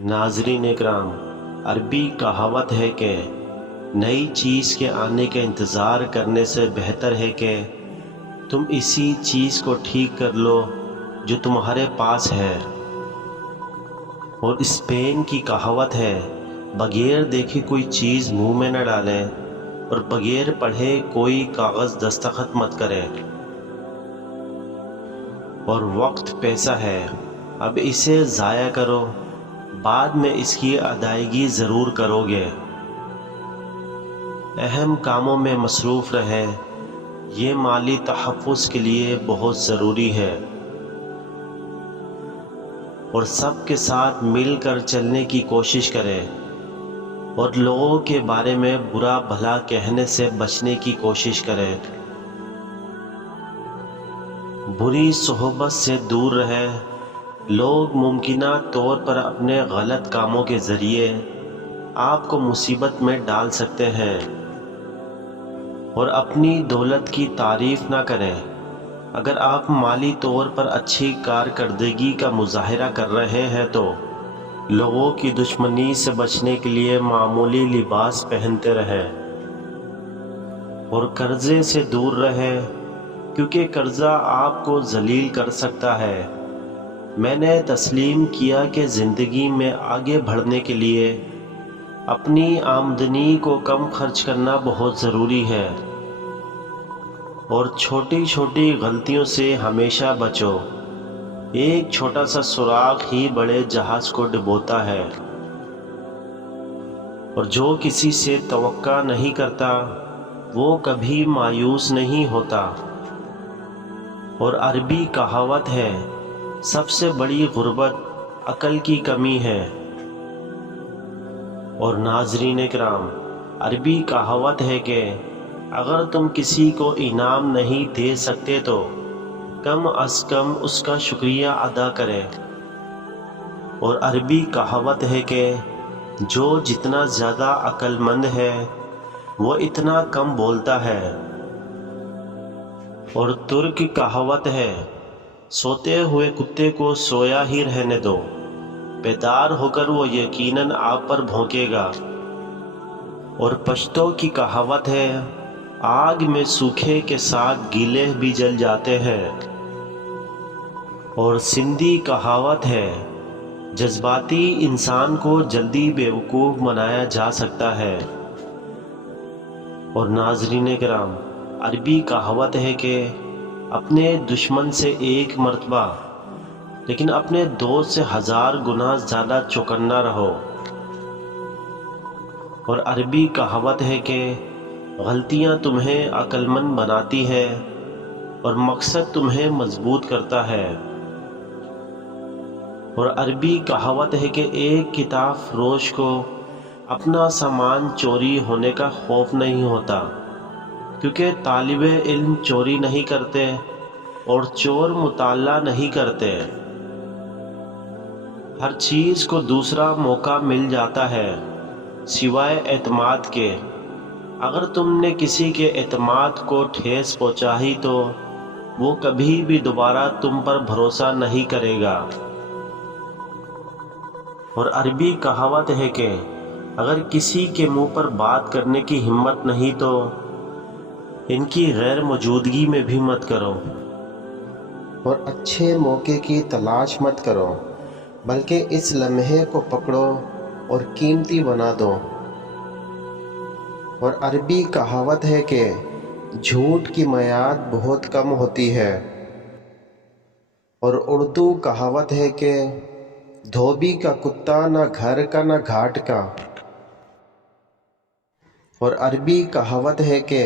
नाज़रीन इकराम, अरबी कहावत है कि नई चीज़ के आने का इंतज़ार करने से बेहतर है कि तुम इसी चीज़ को ठीक कर लो जो तुम्हारे पास है। और स्पेन की कहावत है, बगैर देखे कोई चीज़ मुंह में न डालें और बगैर पढ़े कोई कागज़ दस्तखत मत करें। और वक्त पैसा है, अब इसे ज़ाया करो, बाद में इसकी अदायगी ज़रूर करोगे। अहम कामों में मसरूफ़ रहे, ये माली तहफ़्फ़ुज़ के लिए बहुत ज़रूरी है। और सबके साथ मिलकर चलने की कोशिश करें और लोगों के बारे में बुरा भला कहने से बचने की कोशिश करें। बुरी सोहबत से दूर रहें। लोग मुमकिना तौर पर अपने गलत कामों के ज़रिए आपको मुसीबत में डाल सकते हैं। और अपनी दौलत की तारीफ़ ना करें। अगर आप माली तौर पर अच्छी कारकर्दगी का मुजाहिरा कर रहे हैं तो लोगों की दुश्मनी से बचने के लिए मामूली लिबास पहनते रहें। और कर्ज़े से दूर रहें, क्योंकि कर्ज़ा आपको ज़लील कर सकता है। मैंने तस्लीम किया कि ज़िंदगी में आगे बढ़ने के लिए अपनी आमदनी को कम खर्च करना बहुत ज़रूरी है। और छोटी छोटी गलतियों से हमेशा बचो। एक छोटा सा सुराख ही बड़े जहाज़ को डुबोता है। और जो किसी से तवक्का नहीं करता वो कभी मायूस नहीं होता। और अरबी कहावत है, सबसे बड़ी गुर्बत अक्ल की कमी है। और नाज़रीन इकराम, अरबी कहावत है कि अगर तुम किसी को इनाम नहीं दे सकते तो कम अज़ कम उसका शुक्रिया अदा करें। और अरबी कहावत है कि जो जितना ज़्यादा अक्लमंद है वो इतना कम बोलता है। और तुर्क कहावत है, सोते हुए कुत्ते को सोया ही रहने दो, बेदार होकर वो यकीनन आप पर भौंकेगा। और पश्तो की कहावत है, आग में सूखे के साथ गीले भी जल जाते हैं। और सिंधी कहावत है, जज्बाती इंसान को जल्दी बेवकूफ़ बनाया जा सकता है। और नाज़रीन किराम, अरबी कहावत है कि अपने दुश्मन से एक मर्तबा लेकिन अपने दोस्त से 1000 गुना ज़्यादा चौकन्ना रहो। और अरबी कहावत है कि गलतियाँ तुम्हें अक्लमंद बनाती है और मकसद तुम्हें मजबूत करता है। और अरबी कहावत है कि एक किताब फरोश को अपना सामान चोरी होने का खौफ नहीं होता, क्योंकि तालिबे इल्म चोरी नहीं करते और चोर मुताला नहीं करते। हर चीज़ को दूसरा मौका मिल जाता है सिवाय एतमाद के। अगर तुमने किसी के एतमाद को ठेस पहुंचाई तो वो कभी भी दोबारा तुम पर भरोसा नहीं करेगा। और अरबी कहावत है कि अगर किसी के मुंह पर बात करने की हिम्मत नहीं तो इनकी गैर मौजूदगी में भी मत करो। और अच्छे मौके की तलाश मत करो, बल्कि इस लम्हे को पकड़ो और कीमती बना दो। और अरबी कहावत है कि झूठ की मियाद बहुत कम होती है। और उर्दू कहावत है कि धोबी का कुत्ता न घर का न घाट का। और अरबी कहावत है कि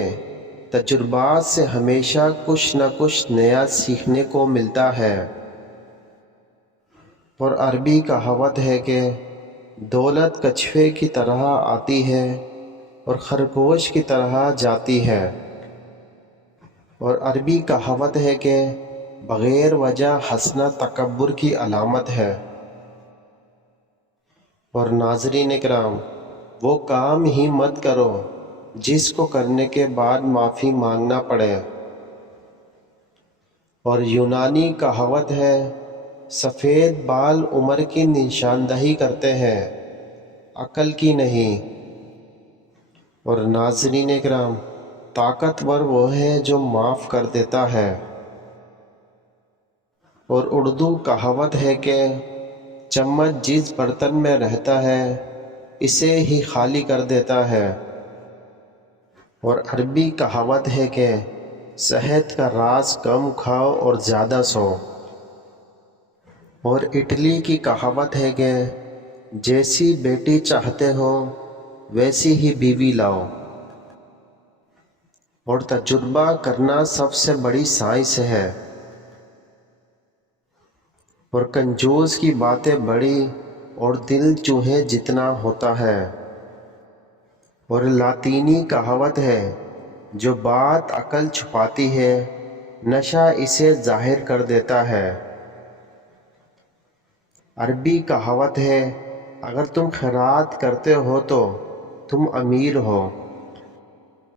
तजुर्बात से हमेशा कुछ न कुछ नया सीखने को मिलता है। और अरबी कहावत है कि दौलत कछुए की तरह आती है और खरगोश की तरह जाती है। और अरबी कहावत है कि बग़ैर वजह हंसना तकब्बुर की अलामत है। और नाज़रीन इकराम, वो काम ही मत करो जिसको करने के बाद माफ़ी मांगना पड़े। और यूनानी कहावत है, سفید بال عمر کی نشاندہی کرتے ہیں، عقل کی نہیں۔ اور ناظرین اکرام، طاقتور وہ ہے جو معاف کر دیتا ہے۔ اور اردو کہاوت ہے کہ چمچ جس برتن میں رہتا ہے اسے ہی خالی کر دیتا ہے۔ اور عربی کہاوت ہے کہ صحت کا راز کم کھاؤ اور زیادہ سو۔ اور اٹلی کی کہاوت ہے کہ جیسی بیٹی چاہتے ہو ویسی ہی بیوی لاؤ۔ اور تجربہ کرنا سب سے بڑی سائنس ہے۔ اور کنجوس کی باتیں بڑی اور دل چوہے جتنا ہوتا ہے۔ اور لاطینی کہاوت ہے جو بات عقل چھپاتی ہے نشہ اسے ظاہر کر دیتا ہے۔ عربی کہاوت ہے اگر تم خیرات کرتے ہو تو تم امیر ہو،